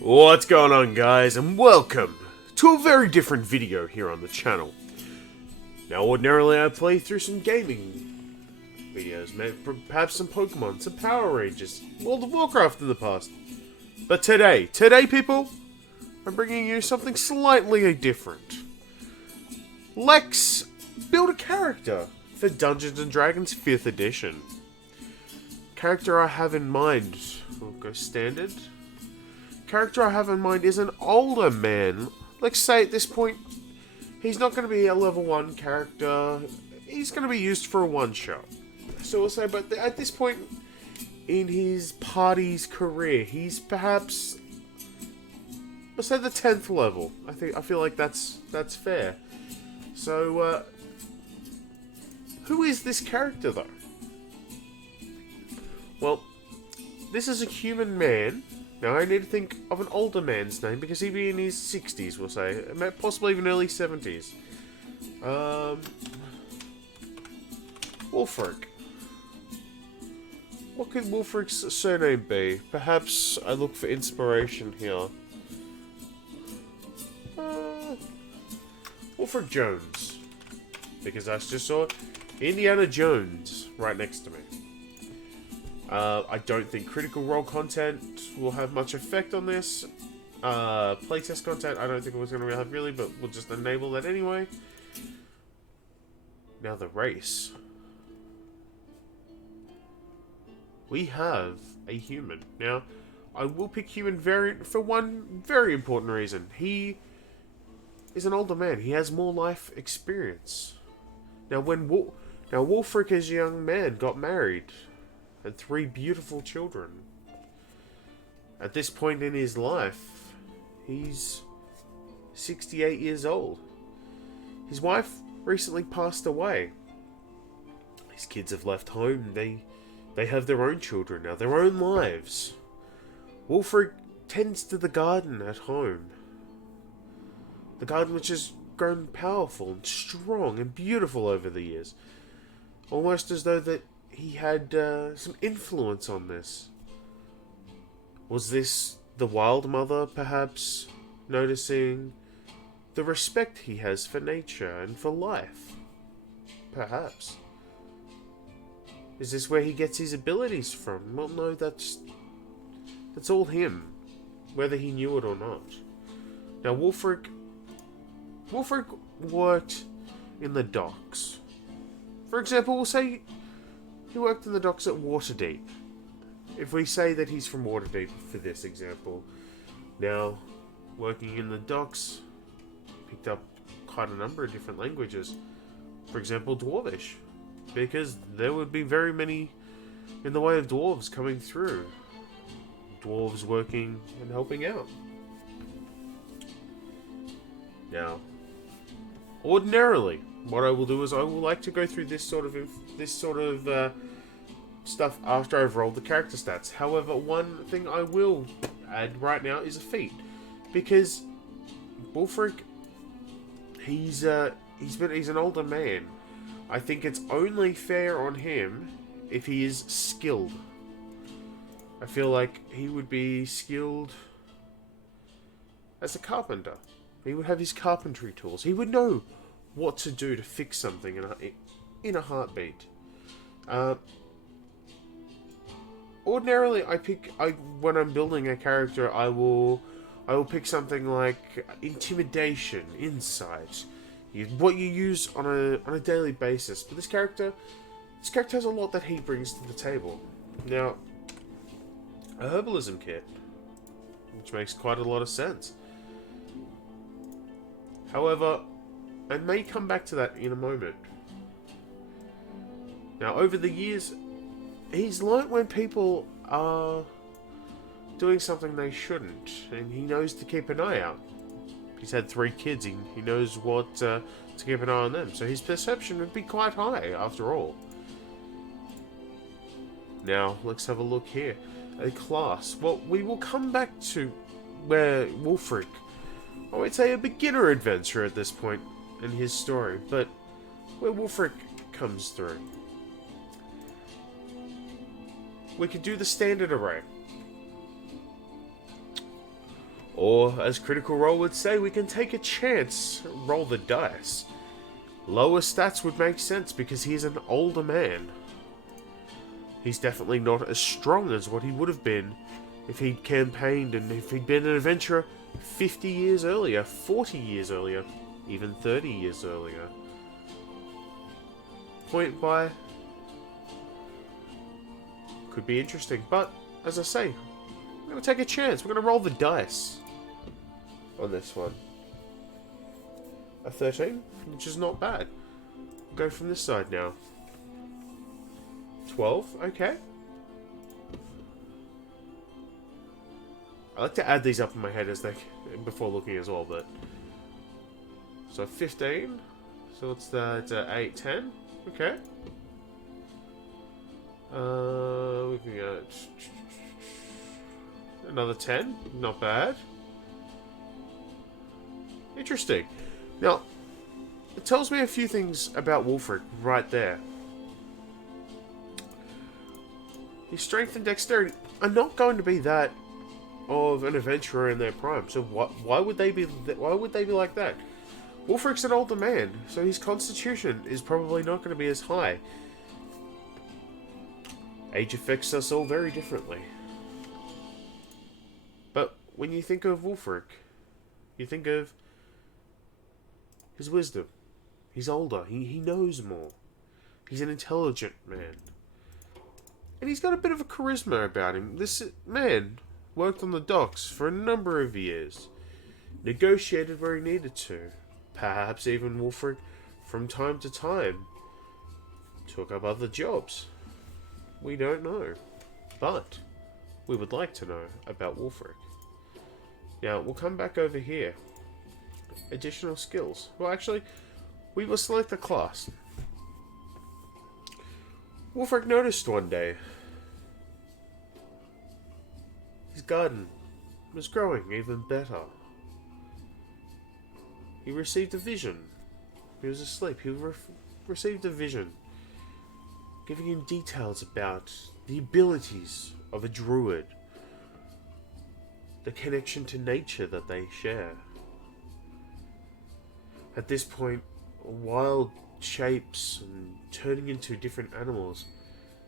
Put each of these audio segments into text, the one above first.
What's going on, guys, and welcome to a very different video here on the channel. Now, ordinarily I play through some gaming videos, perhaps some Pokemon, some Power Rangers, World of Warcraft in the past. But today people, I'm bringing you something slightly different. Let's build a character for Dungeons & Dragons 5th edition. Character I have in mind, we'll go standard. Character I have in mind is an older man. Let's say at this point, he's not going to be a level 1 character. He's going to be used for a one-shot. So we'll say, but at this point in his party's career, he's perhaps, let's say, the 10th level. I feel like that's fair. So, who is this character though? Well, this is a human man. Now, I need to think of an older man's name, because he'd be in his 60s, we'll say. Possibly even early 70s. Wulfric. What could Wulfric's surname be? Perhaps I look for inspiration here. Wulfric Jones. Because I just saw Indiana Jones right next to me. I don't think Critical Role content will have much effect on this. Playtest content, I don't think it was going to have really, but we'll just enable that anyway. Now the race. We have a human. Now, I will pick human variant for one very important reason. He is an older man. He has more life experience. Now, Wulfric as a young man got married. And 3 beautiful children. At this point in his life, he's 68 years old. His wife recently passed away. His kids have left home. They have their own children now, their own lives. Wulfric tends to the garden at home. The garden which has grown powerful and strong and beautiful over the years. Almost as though that he had some influence on this. Was this the Wild Mother, perhaps, noticing the respect he has for nature and for life? Perhaps. Is this where he gets his abilities from? Well, no, that's all him, whether he knew it or not. Now, Wulfric worked in the docks. For example, we'll say he worked in the docks at Waterdeep. If we say that he's from Waterdeep for this example. Now, working in the docks, picked up quite a number of different languages. For example, Dwarvish. Because there would be very many in the way of dwarves coming through. Dwarves working and helping out. Now, ordinarily, what I will do is I will like to go through this sort of stuff after I've rolled the character stats. However, one thing I will add right now is a feat, because Wulfric, he's an older man. I think it's only fair on him if he is skilled. I feel like he would be skilled as a carpenter. He would have his carpentry tools. He would know what to do to fix something in a heartbeat. Ordinarily, when I'm building a character, I will pick something like intimidation, insight, what you use on a daily basis. But this character has a lot that he brings to the table. Now, a herbalism kit, which makes quite a lot of sense. However, I may come back to that in a moment. Now, over the years, he's learnt when people are doing something they shouldn't, and he knows to keep an eye out. He's had 3 kids, he knows what to keep an eye on them, so his perception would be quite high, after all. Now, let's have a look here. A class. Well, we will come back to where Wulfric, I would say a beginner adventure at this point in his story, but where Wulfric comes through. We could do the standard array. Or, as Critical Role would say, we can take a chance, roll the dice. Lower stats would make sense because he's an older man. He's definitely not as strong as what he would have been if he'd campaigned and if he'd been an adventurer 50 years earlier, 40 years earlier, even 30 years earlier. Point by could be interesting, but as I say, we're going to take a chance. We're going to roll the dice on this one. A 13, which is not bad. We'll go from this side now. 12, okay. I like to add these up in my head as they before looking as well, but so 15. So what's that? 8, 10. Okay. Looking at another 10. Not bad. Interesting. Now, it tells me a few things about Wulfric right there. His strength and dexterity are not going to be that of an adventurer in their prime. So why would they be like that? Wulfric's an older man, so his constitution is probably not going to be as high. Age affects us all very differently. But when you think of Wulfric, you think of his wisdom. He's older. He knows more. He's an intelligent man. And he's got a bit of a charisma about him. This man worked on the docks for a number of years. Negotiated where he needed to. Perhaps even Wulfric, from time to time, took up other jobs. We don't know. But we would like to know about Wulfric. Now, we'll come back over here. Additional skills. Well, actually, we will select a class. Wulfric noticed one day his garden was growing even better. He received a vision. He was asleep. He received a vision, giving him details about the abilities of a druid, the connection to nature that they share. At this point, wild shapes and turning into different animals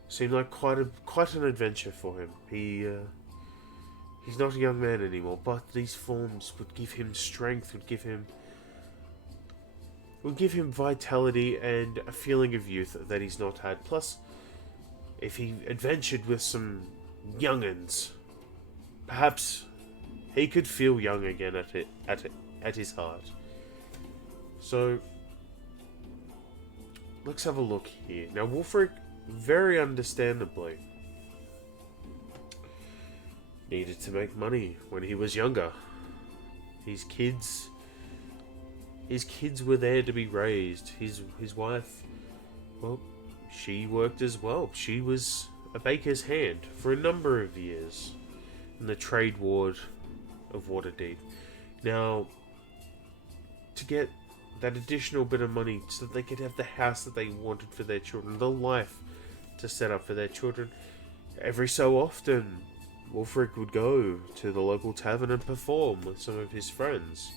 seemed like quite an adventure for him. He's not a young man anymore, but these forms would give him strength, would give him vitality and a feeling of youth that he's not had. Plus, if he adventured with some young'uns, perhaps he could feel young again at his heart. So, let's have a look here. Now, Wulfric, very understandably, needed to make money when he was younger. His kids were there to be raised. His wife, well, she worked as well. She was a baker's hand for a number of years in the trade ward of Waterdeep. Now, to get that additional bit of money so that they could have the house that they wanted for their children, the life to set up for their children, every so often Wulfric would go to the local tavern and perform with some of his friends,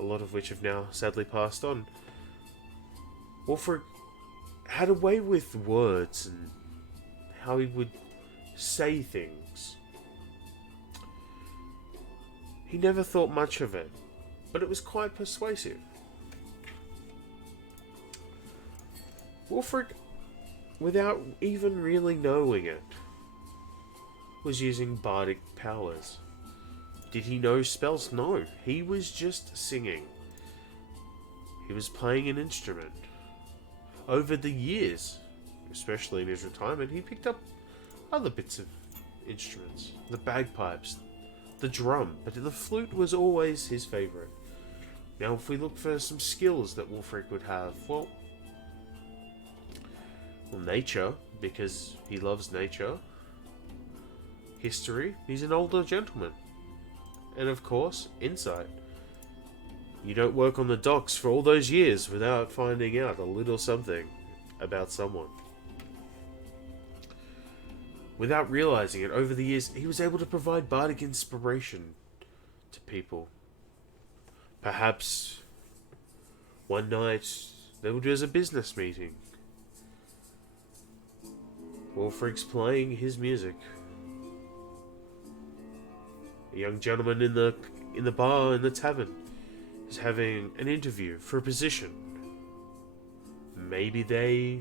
a lot of which have now sadly passed on. Wulfric had a way with words and how he would say things. He never thought much of it, but it was quite persuasive. Wulfric, without even really knowing it, was using bardic powers. Did he know spells? No. He was just singing. He was playing an instrument. Over the years, especially in his retirement, he picked up other bits of instruments. The bagpipes, the drum, but the flute was always his favourite. Now, if we look for some skills that Wulfric would have, well, nature, because he loves nature. History, he's an older gentleman. And of course, insight. You don't work on the docks for all those years without finding out a little something about someone. Without realizing it, over the years, he was able to provide bardic inspiration to people. Perhaps one night there was a business meeting. Wulfric's playing his music. A young gentleman in the bar in the tavern is having an interview for a position. Maybe they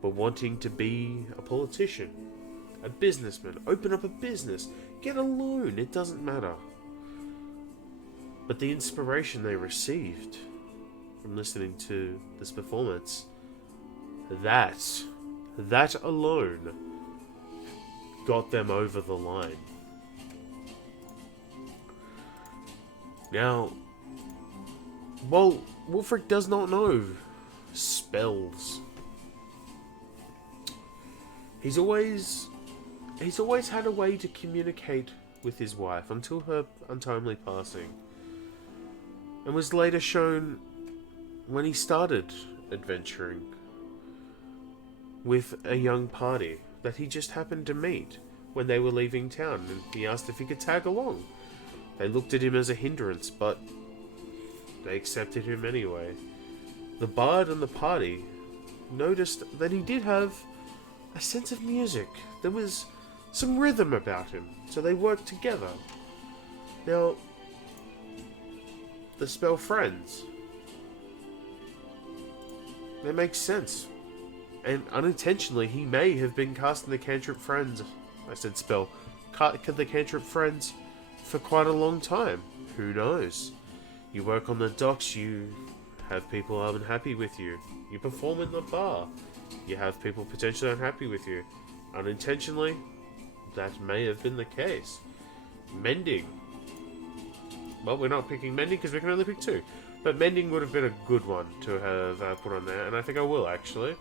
were wanting to be a politician, a businessman, open up a business, get a loan, it doesn't matter. But the inspiration they received from listening to this performance, that alone got them over the line. Now, while Wulfric does not know spells, he's always had a way to communicate with his wife until her untimely passing, and was later shown when he started adventuring with a young party that he just happened to meet when they were leaving town, and he asked if he could tag along. They looked at him as a hindrance, but they accepted him anyway. The bard and the party noticed that he did have a sense of music. There was some rhythm about him, so they worked together. Now, the spell Friends, that makes sense. And unintentionally, he may have been casting the cantrip Friends. I said spell. The cantrip Friends for quite a long time. Who knows? You work on the docks, you have people unhappy with you. You perform in the bar, you have people potentially unhappy with you. Unintentionally, that may have been the case. Mending. Well, we're not picking mending because we can only pick two. But mending would have been a good one to have put on there, and I think I will actually.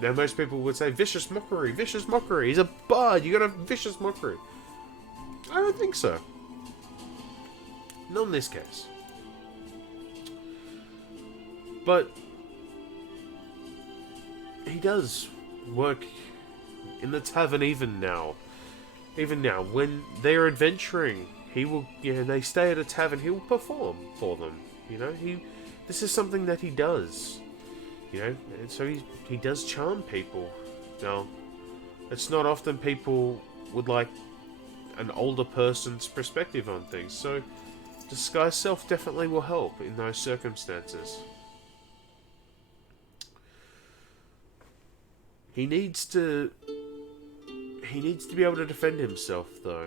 Now, most people would say vicious mockery, vicious mockery. He's a bard, you got a vicious mockery. I don't think so. Not in this case. But he does work in the tavern even now. Even now, when they are adventuring, he will, they stay at a tavern, he will perform for them. This is something that he does. And so he does charm people. Now, it's not often people would like an older person's perspective on things, so disguise self definitely will help in those circumstances. He needs to be able to defend himself, though.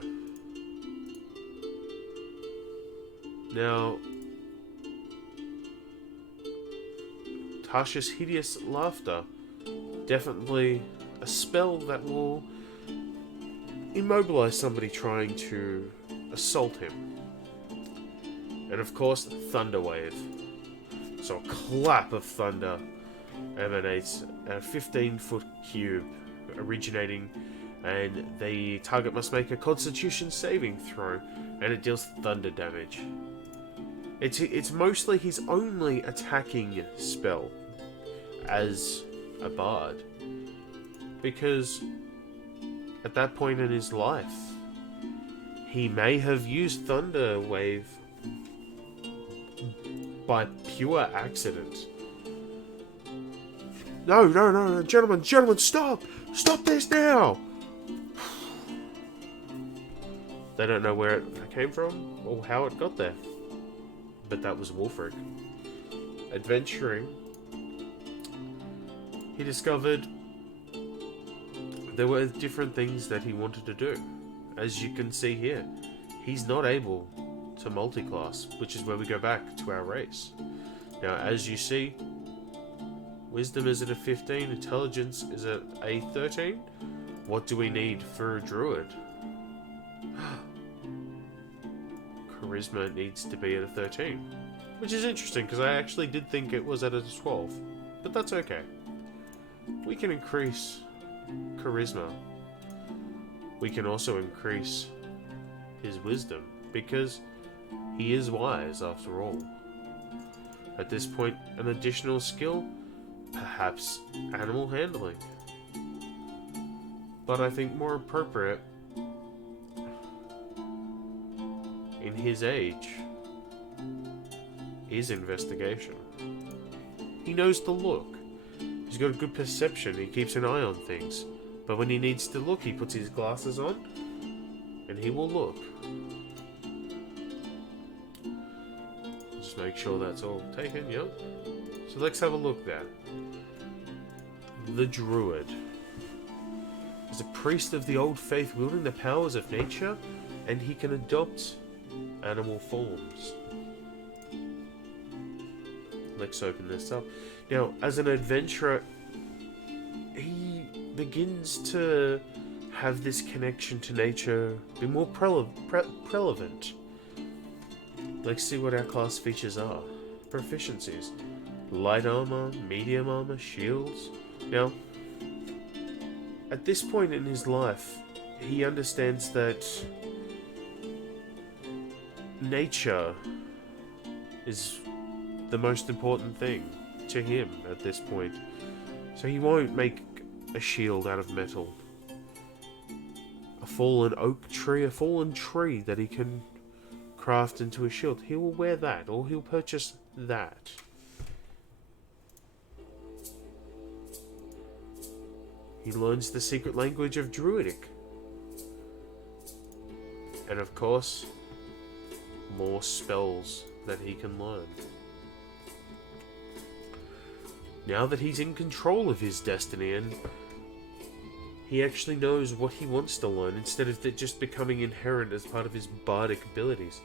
Now, Tasha's hideous laughter, definitely a spell that will immobilize somebody trying to assault him. And of course, Thunder Wave. So a clap of thunder emanates a 15-foot cube originating, and the target must make a Constitution saving throw, and it deals thunder damage. It's mostly his only attacking spell as a bard, because at that point in his life, he may have used Thunder Wave by pure accident. No, gentlemen, stop! Stop this now! They don't know where it came from, or how it got there. But that was Wulfric. Adventuring, he discovered there were different things that he wanted to do. As you can see here, he's not able to multi-class, which is where we go back to our race. Now, as you see, Wisdom is at a 15, Intelligence is at a 13. What do we need for a Druid? Charisma needs to be at a 13. Which is interesting, because I actually did think it was at a 12. But that's okay. We can increase Charisma. We can also increase his Wisdom, because he is wise after all. At this point, an additional skill, perhaps Animal Handling. But I think more appropriate in his age is investigation. He knows the look. He's got a good perception. He keeps an eye on things. But when he needs to look, he puts his glasses on and he will look. Just make sure that's all taken, yep. So let's have a look there. The Druid is a priest of the old faith wielding the powers of nature, and he can adopt animal forms. Let's open this up. Now, as an adventurer, he begins to have this connection to nature be more relevant. Let's see what our class features are. Proficiencies. Light armor, medium armor, shields. Now, at this point in his life, he understands that nature is the most important thing to him at this point. So he won't make a shield out of metal. A fallen oak tree, a fallen tree that he can craft into a shield. He will wear that, or he'll purchase that. He learns the secret language of Druidic. And of course, more spells that he can learn. Now that he's in control of his destiny and he actually knows what he wants to learn instead of it just becoming inherent as part of his bardic abilities.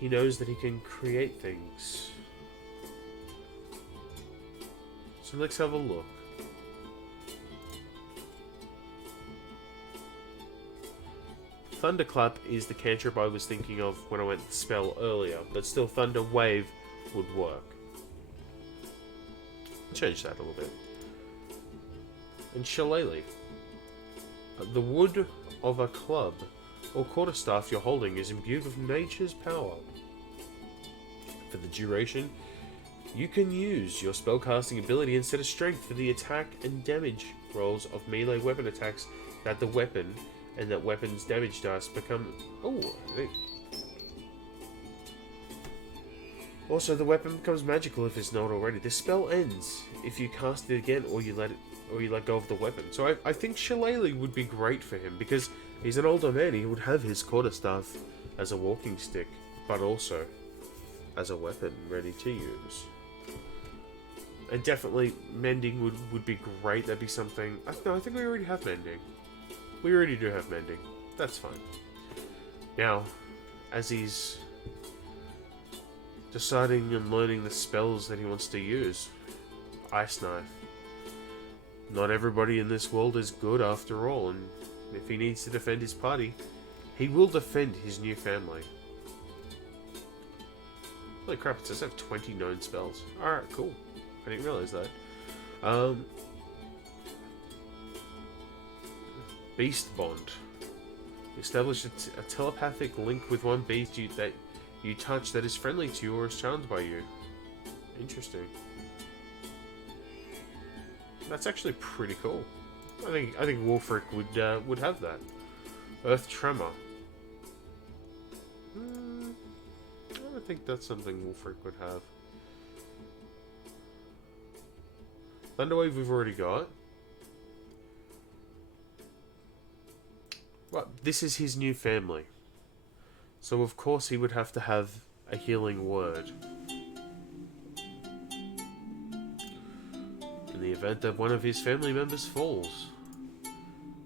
He knows that he can create things. So let's have a look. Thunderclap is the cantrip I was thinking of when I went to spell earlier, but still Thunder Wave would work. Change that a little bit. And Shillelagh. The wood of a club or quarterstaff you're holding is imbued with nature's power. For the duration, you can use your spellcasting ability instead of strength for the attack and damage rolls of melee weapon attacks that the weapon and that weapon's damage dice become... Oh, also, the weapon becomes magical if it's not already. The spell ends if you cast it again or you let go of the weapon. So I think Shillelagh would be great for him because he's an older man. He would have his quarterstaff as a walking stick, but also as a weapon ready to use. And definitely mending would be great. That'd be something... No, I think we already have mending. We already do have mending. That's fine. Now, as he's deciding and learning the spells that he wants to use. Ice Knife. Not everybody in this world is good after all, and if he needs to defend his party, he will defend his new family. Holy crap, it says I have 20 known spells. Alright, cool. I didn't realize that. Beast Bond. Establish a telepathic link with one beast that you touch that is friendly to you or is charmed by you. Interesting. That's actually pretty cool. I think Wulfric would have that. Earth Tremor. I think that's something Wulfric would have. Thunderwave we've already got. Well, this is his new family. So of course he would have to have a healing word. In the event that one of his family members falls,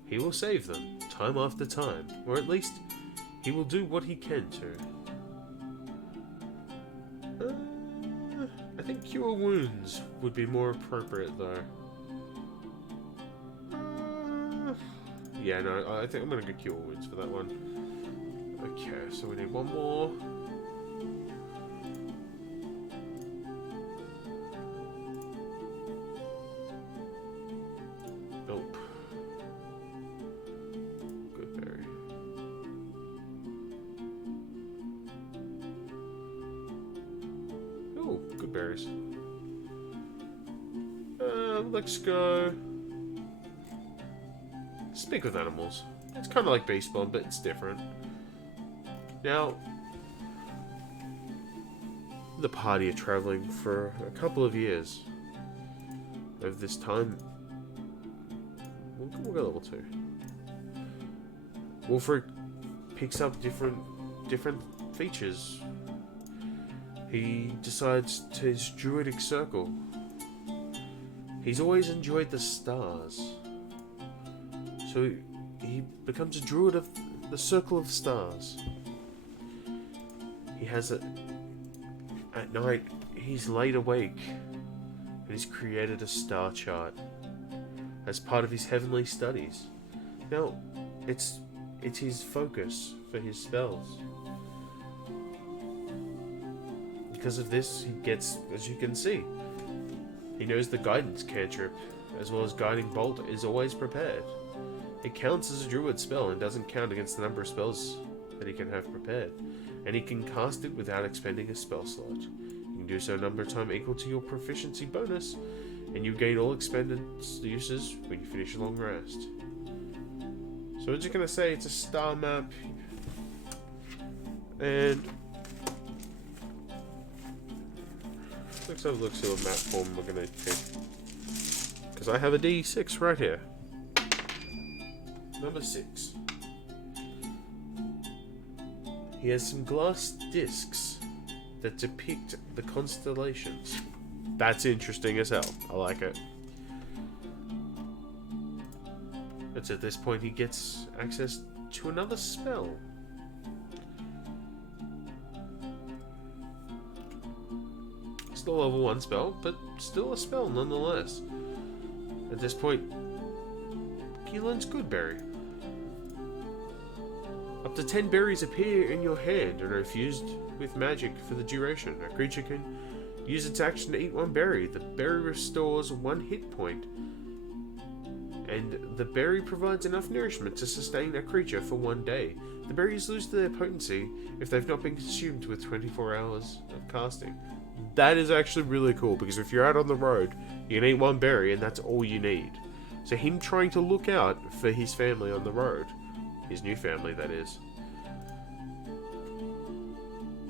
he will save them, time after time. Or at least, he will do what he can to. I think Cure Wounds would be more appropriate though. Yeah, no, I think I'm gonna go Cure Wounds for that one. Okay, so we need one more. Nope. Good berry. Oh, good berries. Let's go. Speak with animals. It's kind of like Beast Bond, but it's different. Now, The party are traveling for a couple of years. Over this time, we'll go level 2. Wulfric picks up different features. He decides to his druidic circle. He's always enjoyed the stars. So he becomes a druid of the circle of stars. He has it at night. He's laid awake and he's created a star chart as part of his heavenly studies. Now, it's his focus for his spells. Because of this, he gets, as you can see, he knows the guidance cantrip as well as guiding bolt is always prepared. It counts as a druid spell and doesn't count against the number of spells that he can have prepared. And he can cast it without expending a spell slot. You can do so a number of times equal to your proficiency bonus, and you gain all expended uses when you finish a long rest. So we're just going to say it's a star map. And let's have a look, see what map form we're going to pick. Because I have a D6 right here. Number 6. He has some glass discs that depict the constellations. That's interesting as hell. I like it. It's at this point he gets access to another spell. Still level 1 spell, but still a spell nonetheless. At this point, he learns Goodberry. Up to 10 berries appear in your hand and are infused with magic for the duration. A creature can use its action to eat 1 berry. The berry restores 1 hit point, and the berry provides enough nourishment to sustain a creature for 1 day. The berries lose their potency if they've not been consumed with 24 hours of casting. That is actually really cool, because if you're out on the road, you can eat 1 berry and that's all you need. So him trying to look out for his family on the road, his new family that is.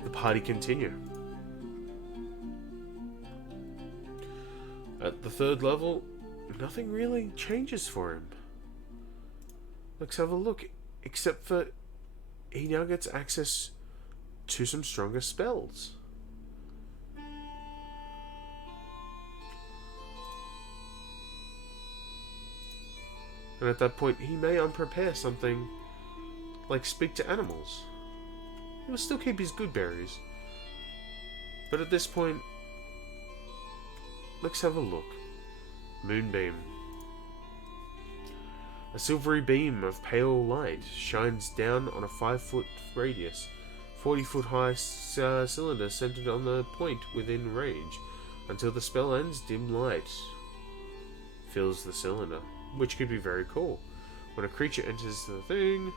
The party continue. At the 3rd level, nothing really changes for him. Let's have a look, except for he now gets access to some stronger spells. And at that point, he may unprepare something like speak to animals. He will still keep his good berries. But at this point, let's have a look. Moonbeam. A silvery beam of pale light shines down on a 5-foot radius. 40-foot high cylinder centered on the point within range. Until the spell ends, dim light fills the cylinder, which could be very cool. When a creature enters the thing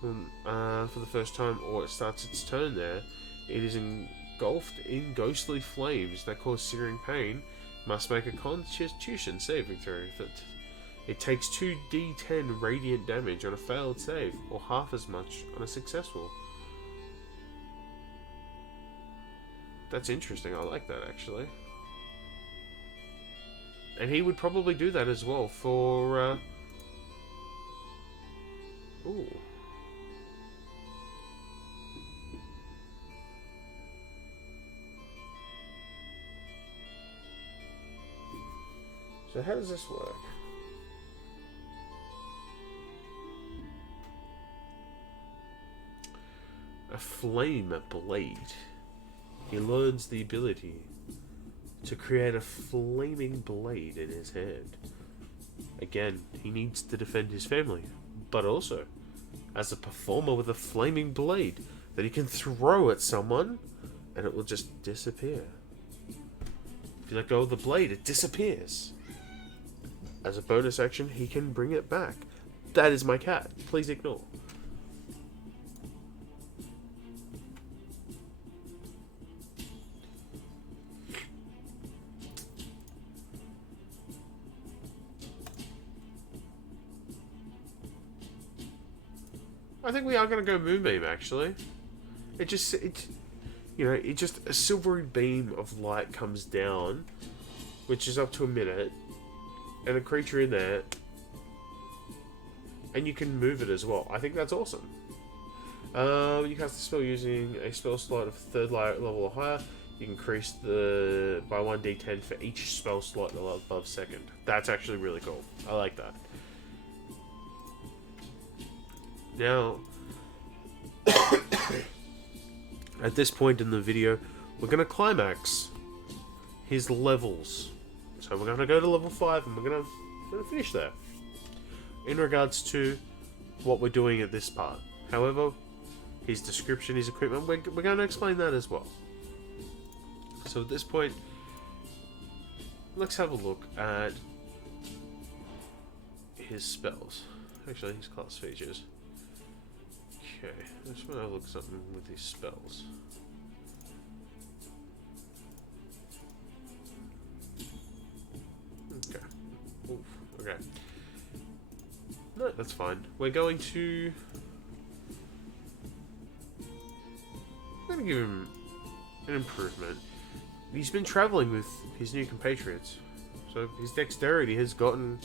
for the first time, or it starts its turn there, it is engulfed in ghostly flames that cause searing pain. Must make a Constitution saving throw. It takes 2d10 radiant damage on a failed save, or half as much on a successful. That's interesting. I like that, actually. And he would probably do that as well for... Ooh. So how does this work? A flame blade. He learns the ability to create a flaming blade in his hand. Again, he needs to defend his family, but also as a performer with a flaming blade that he can throw at someone and it will just disappear. If you let go of the blade, it disappears. As a bonus action, he can bring it back. That is my cat. Please ignore. I think we are going to go Moonbeam, actually. He You know, it just a silvery beam of light comes down, which is up to a minute, and a creature in there, and you can move it as well. I think that's awesome. You cast the spell using a spell slot of 3rd level or higher. You can increase the by 1d10 for each spell slot above 2nd. That's actually really cool. I like that. Now, at this point in the video, we're going to climax his levels. So we're going to go to level 5 and we're going to finish there. In regards to what we're doing at this part. However, his description, his equipment, we're going to explain that as well. So at this point, let's have a look at his spells. Actually, his class features. Okay, I just want to look at something with his spells. Okay. Oof, okay. No, that's fine. We're going to give him an improvement. He's been traveling with his new compatriots, so his dexterity has gotten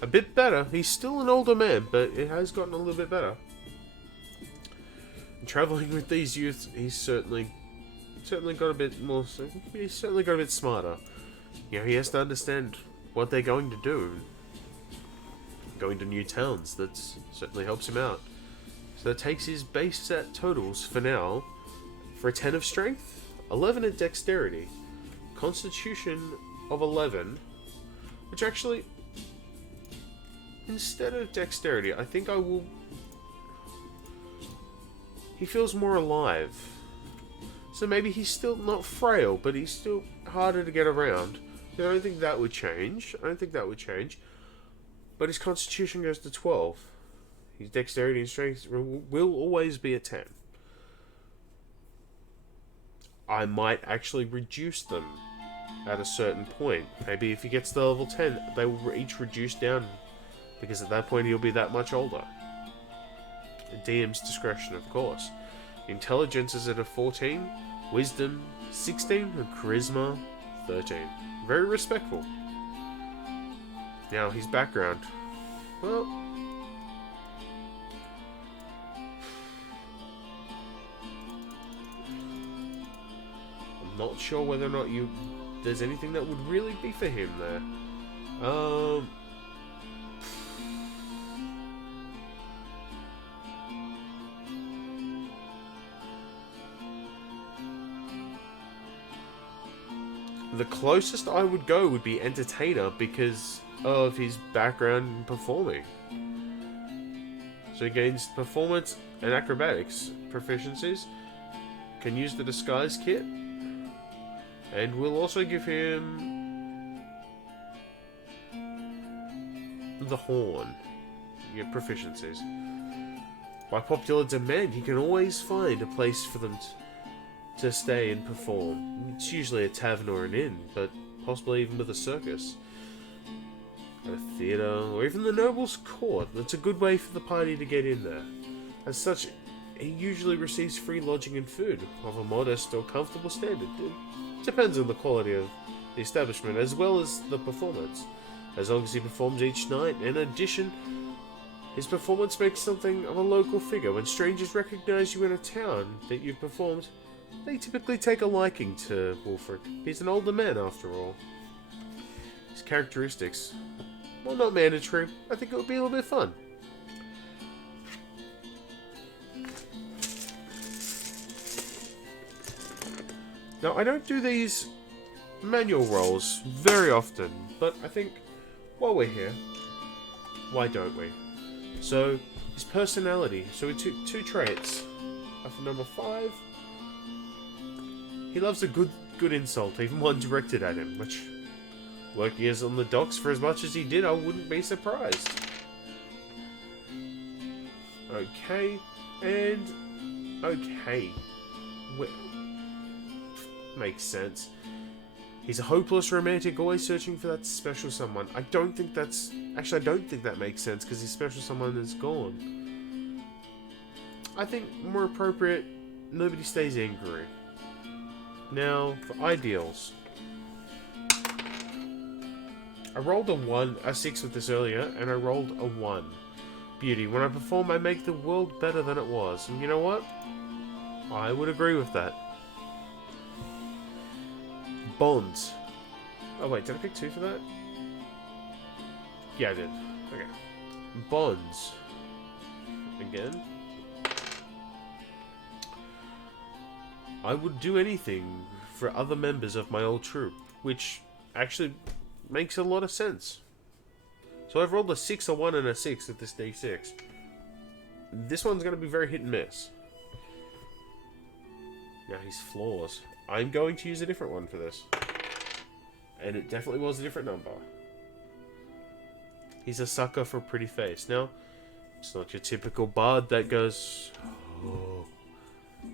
a bit better. He's still an older man, but it has gotten a little bit better. And traveling with these youths, he's certainly got a bit more. He's certainly got a bit smarter. You know, he has to understand what they're going to do. Going to new towns, that certainly helps him out. So that takes his base set totals for now. For a 10 of strength, 11 of dexterity, constitution of 11, which actually, instead of dexterity, I think I will... He feels more alive. So maybe he's still not frail, but he's still harder to get around. I don't think that would change. But his constitution goes to 12. His dexterity and strength will always be a 10. I might actually reduce them at a certain point. Maybe if he gets to level 10, they will each reduce down, because at that point he'll be that much older. DM's discretion, of course. Intelligence is at a 14, Wisdom 16, and Charisma 13. Very respectful. Now, his background. Well, I'm not sure whether or not there's anything that would really be for him there. The closest I would go would be Entertainer because of his background in performing. So he gains performance and acrobatics proficiencies, can use the disguise kit, and we'll also give him the horn. You get proficiencies. By popular demand, he can always find a place for them to stay and perform. It's usually a tavern or an inn, but possibly even with a circus, a theatre, or even the noble's court. That's a good way for the party to get in there. As such, he usually receives free lodging and food of a modest or comfortable standard. It depends on the quality of the establishment as well as the performance. As long as he performs each night. In addition, his performance makes something of a local figure. When strangers recognize you in a town that you've performed, they typically take a liking to Wulfric. He's an older man, after all. His characteristics, well, not mandatory. I think it would be a little bit fun. Now, I don't do these manual rolls very often, but I think while we're here, why don't we? So, his personality. So we took 2 traits. For number 5, he loves a good insult, even one directed at him, which, working as on the docks for as much as he did, I wouldn't be surprised. Okay, and okay. Makes sense. He's a hopeless romantic, always searching for that special someone. I don't think that makes sense, because his special someone is gone. I think more appropriate, nobody stays angry. Now, for ideals. I rolled a 6 with this earlier, and I rolled a 1. Beauty. When I perform, I make the world better than it was. And you know what? I would agree with that. Bonds. Oh wait, did I pick 2 for that? Yeah, I did. Okay. Bonds. Again. I would do anything for other members of my old troop, which actually makes a lot of sense. So I've rolled a 6, a 1, and a 6 at this D6. This one's going to be very hit and miss. Now his flaws. I'm going to use a different one for this. And it definitely was a different number. He's a sucker for a pretty face. Now, it's not your typical bard that goes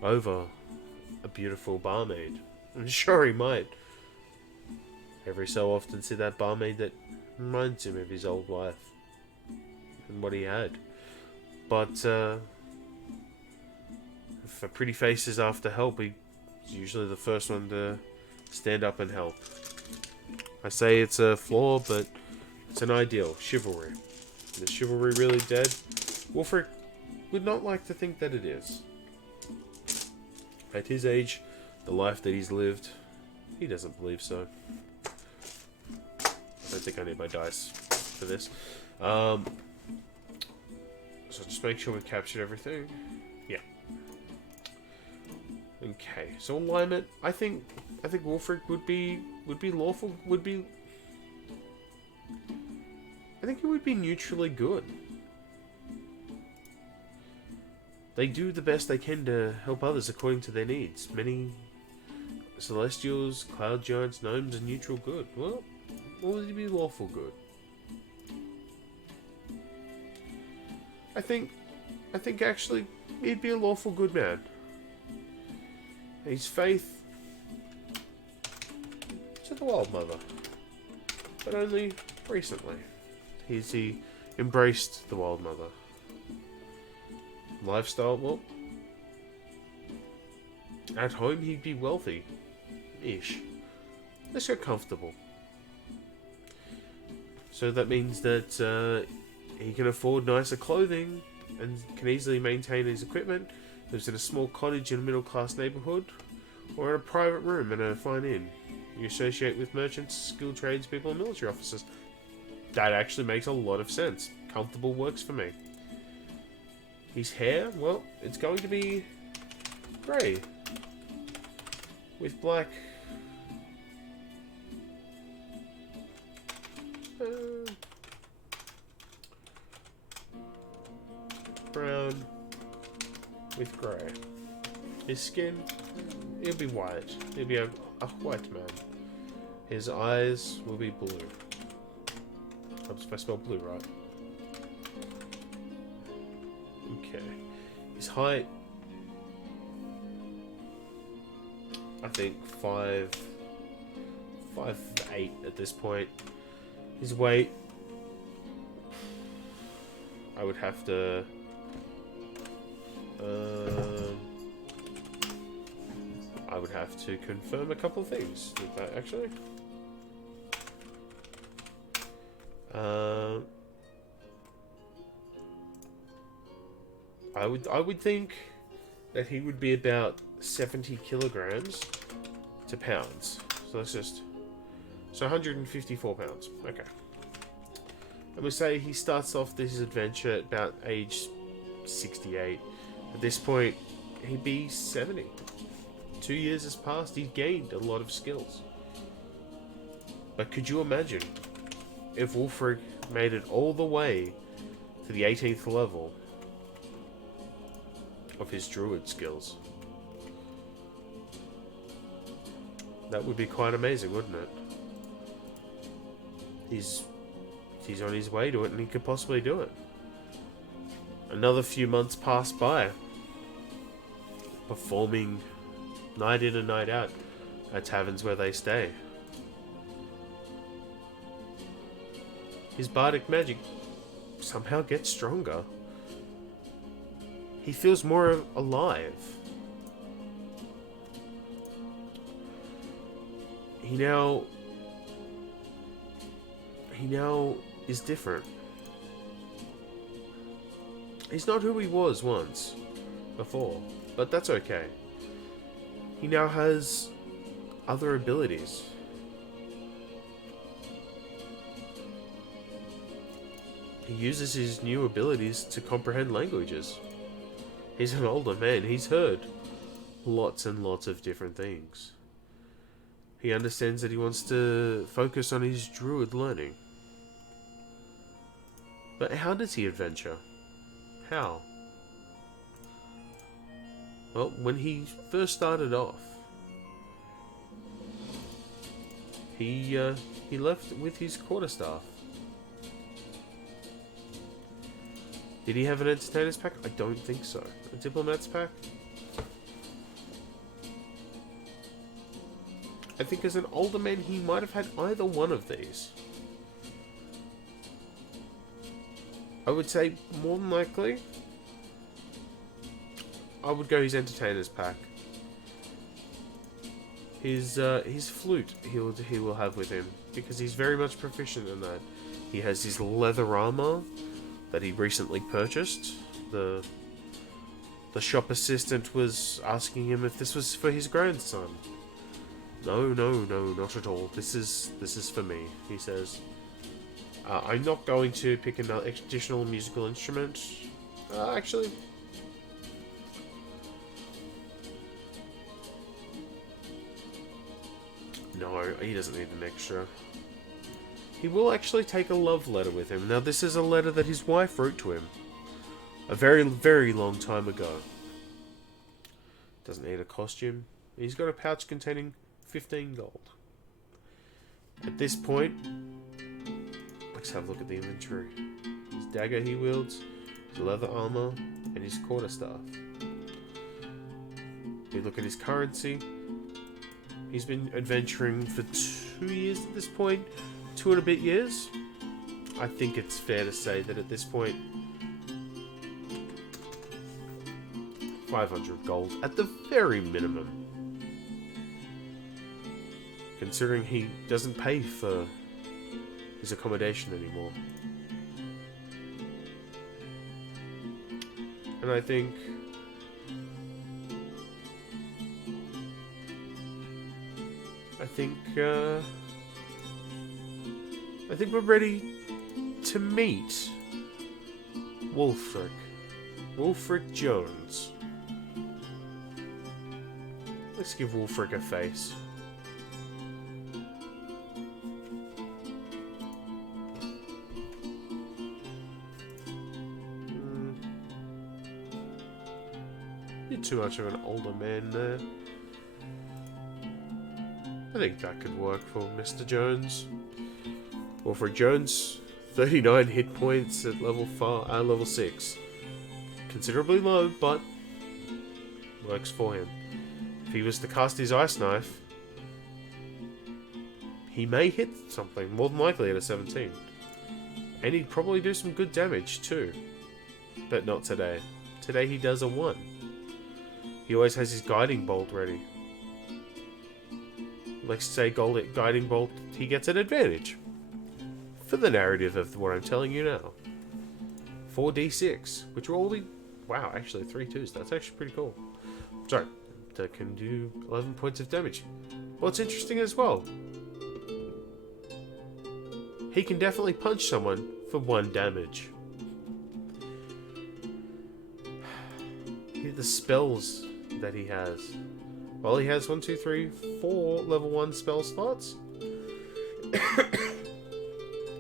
over a beautiful barmaid. I'm sure he might. Every so often see that barmaid that reminds him of his old life and what he had. But if a pretty face is after help, he's usually the first one to stand up and help. I say it's a flaw, but it's an ideal. Chivalry. Is chivalry really dead? Wulfric would not like to think that it is. At his age, the life that he's lived, he doesn't believe so. I don't think I need my dice for this. So just make sure we captured everything. Yeah. Okay. So alignment. I think Wulfric would be lawful. I think it would be neutrally good. They do the best they can to help others according to their needs. Many celestials, cloud giants, gnomes are neutral good. Well, what would be lawful good? I think actually he'd be a lawful good man. His faith to the Wild Mother, but only recently. He embraced the Wild Mother. Lifestyle, well, at home he'd be wealthy-ish. Let's go comfortable. So that means that he can afford nicer clothing and can easily maintain his equipment. Lives in a small cottage in a middle-class neighbourhood, or in a private room in a fine inn. You associate with merchants, skilled tradespeople, and military officers. That actually makes a lot of sense. Comfortable works for me. His hair, well, it's going to be grey with black brown with grey. His skin, it'll be white. He'll be a white man. His eyes will be blue. If I spell blue right. Okay. His height, I think 5'8" at this point. His weight, I would have to confirm a couple of things with that actually. I would think that he would be about 70 kilograms to pounds. So that's just 154 pounds. Okay. And we say he starts off this adventure at about age 68. At this point, he'd be 70. 2 years has passed. He's gained a lot of skills. But could you imagine if Wulfric made it all the way to the 18th level of his Druid skills? That would be quite amazing, wouldn't it? He's on his way to it, and he could possibly do it. Another few months pass by, performing night in and night out at taverns where they stay. His bardic magic somehow gets stronger. He feels more alive. he now is different. He's not who he was once before, but that's okay. He now has other abilities. He uses his new abilities to comprehend languages. He's an older man. He's heard lots and lots of different things. He understands that he wants to focus on his druid learning. But how does he adventure? How? Well, when he first started off, he left with his quarterstaff. Did he have an entertainer's pack? I don't think so. A diplomat's pack? I think as an older man, he might have had either one of these. I would say, more than likely, I would go his entertainer's pack. His flute he will have with him, because he's very much proficient in that. He has his leather armor that he recently purchased. The shop assistant was asking him if this was for his grandson. No, not at all. This is for me, he says. I'm not going to pick another additional musical instrument. Actually, no, he doesn't need an extra. He will actually take a love letter with him. Now, this is a letter that his wife wrote to him a very, very long time ago. Doesn't need a costume. He's got a pouch containing 15 gold. At this point, let's have a look at the inventory. His dagger he wields, his leather armor, and his quarterstaff. We look at his currency. He's been adventuring for 2 years at this point. 2 and a bit years. I think it's fair to say that at this point, 500 gold at the very minimum. Considering he doesn't pay for his accommodation anymore. And I think we're ready to meet Wulfric. Wulfric Jones. Let's give Wulfric a face. You're too much of an older man there. I think that could work for Mr. Jones. Wulfric Jones, 39 hit points at level 6. Considerably low, but works for him. If he was to cast his ice knife, he may hit something, more than likely at a 17. And he'd probably do some good damage too. But not today. Today he does a 1. He always has his guiding bolt ready. Let's say guiding bolt, he gets an advantage. For the narrative of what I'm telling you now. 4d6, which will all be... Wow, actually 3 2s. That's actually pretty cool. Sorry, that can do 11 points of damage. What's interesting as well, he can definitely punch someone for 1 damage. The spells that he has. Well, he has 1, 2, 3, 4 level 1 spell slots.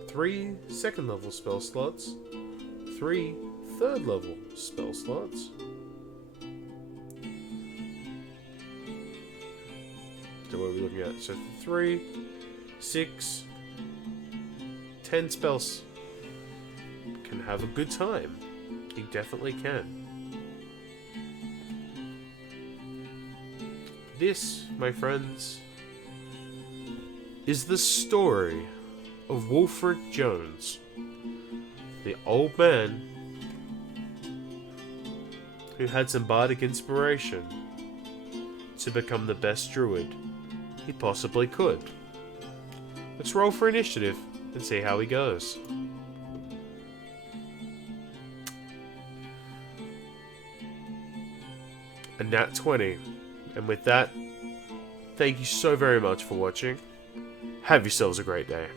3 second level spell slots. 3 third level spell slots. So what are we looking at? So 3, 6, 10 spells. Can have a good time. He definitely can. This, my friends, is the story of Wulfric Jones, the old man who had some bardic inspiration to become the best druid he possibly could. Let's roll for initiative and see how he goes. A nat 20. And with that, thank you so very much for watching. Have yourselves a great day.